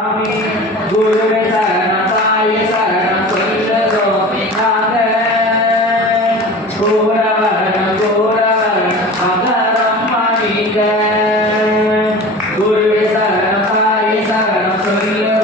குருவே சரணம் தாயே சரணம் சொல்லுவோமினாக கூறவரம் அகரம் அணிக குருவே சரணம் தாயே சரணம் சொல்லு